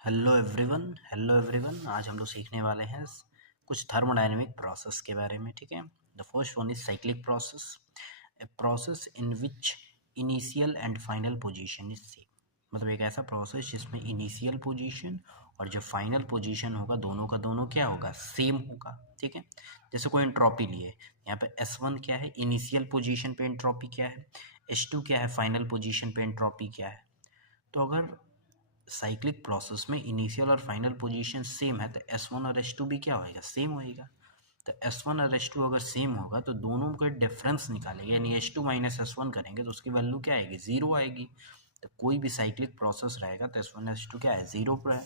Hello everyone, आज हम लोग सीखने वाले हैं कुछ थर्मोडायनेमिक प्रोसेस के बारे में। ठीक है। The first one is cyclic process, a process in which initial and final position is same. मतलब एक ऐसा प्रोसेस जिसमें इनिशियल पोजीशन और जो फाइनल पोजीशन होगा दोनों का दोनों क्या होगा, सेम होगा। ठीक है। जैसे कोई एंट्रोपी लिए, यहाँ पे S1 क्या है, इनिशियल पोजीशन पे एंट्रोपी क्या है, H2 क्या है, फाइनल पोजीशन पे एंट्रोपी क्या है। तो अगर साइक्लिक प्रोसेस में इनिशियल और फाइनल पोजीशन सेम है तो S1 और H2 भी क्या होएगा, सेम होएगा। तो S1 और H2 अगर सेम होगा तो दोनों का डिफरेंस निकालेंगे, यानी H2 माइनस S1 करेंगे तो उसकी वैल्यू क्या आएगी, जीरो आएगी। तो कोई भी साइक्लिक प्रोसेस रहेगा तो S1 H2 क्या है, जीरो पर है।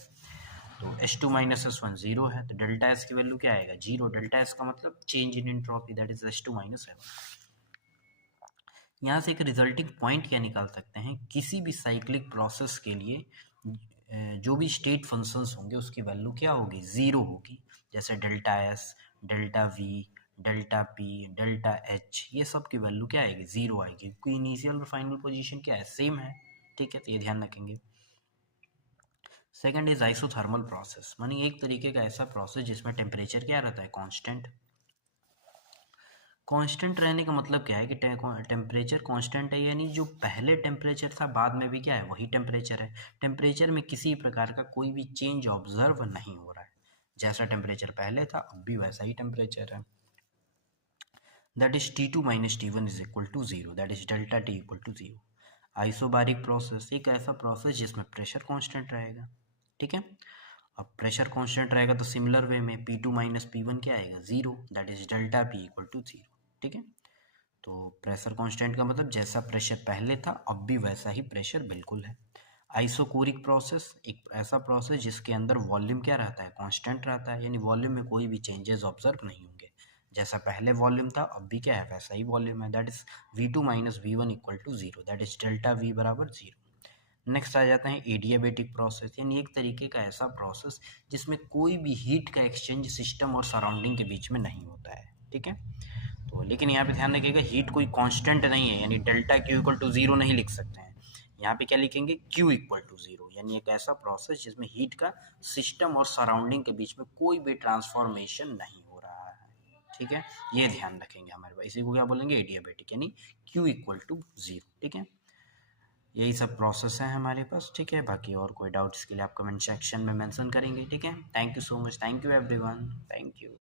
तो H2 माइनस S1 जीरो है तो डेल्टा एस की वैल्यू क्या आएगा, जीरो। डेल्टा एस का मतलब change in entropy, that is H2 minus S1। यहाँ से एक रिजल्टिंग पॉइंट क्या निकाल सकते हैं, किसी भी साइक्लिक प्रोसेस के लिए जो भी स्टेट फंक्शंस होंगे उसकी वैल्यू क्या होगी, ज़ीरो होगी। जैसे delta S, delta we, delta P, delta H, ये सब की वैल्यू क्या आएगी, ज़ीरो आएगी, क्योंकि इनिशियल और फाइनल पोजीशन क्या है, सेम है। ठीक है, तो ये ध्यान रखेंगे। सेकंड इज आइसोथर्मल प्रोसेस, मानी एक तरीके का ऐसा प्रोसेस जिसमें टेम्परेचर क्या रहता है, कांस्टेंट। कांस्टेंट रहने का मतलब क्या है कि टेम्परेचर कांस्टेंट है, यानी जो पहले टेम्परेचर था बाद में भी क्या है, वही टेम्परेचर है। टेम्परेचर में किसी प्रकार का कोई भी चेंज ऑब्जर्व नहीं हो रहा है, जैसा टेम्परेचर पहले था अब भी वैसा ही टेम्परेचर है। That is T2 minus T1 is equal to zero, that is delta T equal to zero. Isobaric process एक ऐसा प्रोसेस जिसमें प्रेशर कांस्टेंट रहेगा। ठीक है। अब प्रेशर कांस्टेंट रहेगा तो सिमिलर वे में P2 माइनस P1 क्या आएगा, zero, that is delta P equal to zero. ठीक है। तो प्रेशर कांस्टेंट का मतलब जैसा प्रेशर पहले था अब भी वैसा ही प्रेशर बिल्कुल है। आइसोकोरिक प्रोसेस एक ऐसा प्रोसेस जिसके अंदर वॉल्यूम क्या रहता है, कांस्टेंट रहता है, यानी वॉल्यूम में कोई भी चेंजेस ऑब्जर्व नहीं होंगे। जैसा पहले वॉल्यूम था अब भी क्या है, वैसा ही वॉल्यूम है। That is V2 minus V1 equal to zero, that is delta V बराबर जीरो। नेक्स्ट आ जाता है एडियाबेटिक प्रोसेस, यानी एक तरीके का ऐसा प्रोसेस जिसमें कोई भी हीट का एक्सचेंज सिस्टम और सराउंडिंग के बीच में नहीं होता है। ठीक है। तो लेकिन यहाँ पे ध्यान रखिएगा, हीट कोई कांस्टेंट नहीं है, यानी delta Q equal to zero नहीं लिख सकते हैं। यहाँ पे क्या लिखेंगे, Q इक्वल टू जीरो, यानी एक ऐसा प्रोसेस जिसमें हीट का सिस्टम और सराउंडिंग के बीच में कोई भी ट्रांसफॉर्मेशन नहीं हो रहा है। ठीक है, ये ध्यान रखेंगे हमारे पास। इसी को क्या बोलेंगे, एडियाबेटिक, यानी Q इक्वल टू जीरो। ठीक है, यही सब प्रोसेस है हमारे पास। ठीक है, बाकी और कोई डाउट्स के लिए आप कमेंट सेक्शन में मेंशन करेंगे। ठीक है, thank you so much, thank you everyone, thank you.